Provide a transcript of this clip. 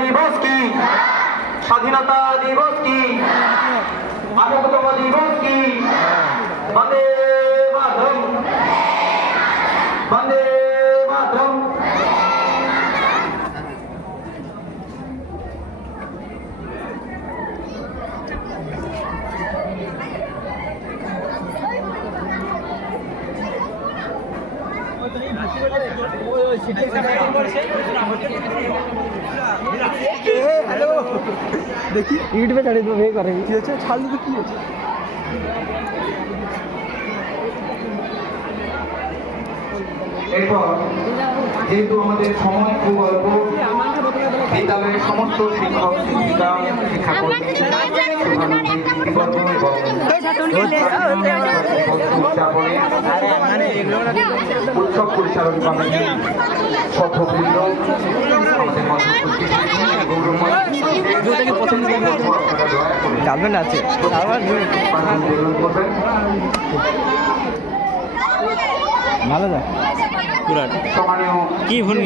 দিবস কি? স্বাধীনতা দিবস কি? আঠারোতম দিবস কি? বন্দে মাতরম। বন্দে মাতরম। দেখি ইউটিউবে ছাড়িয়ে দেবো করে কি হচ্ছে ছাড় দিতে কি হচ্ছে এরপর যেহেতু আমাদের সময় খুব অল্প বিদ্যালয়ের সমস্ত শিক্ষক শিক্ষিকা শিক্ষাকর্মী উদযাপনে উৎসব পরিচালন কমিটি সভ্যবৃন্দ আমাদের মধ্যে আছে ভালো যায় কি ভুল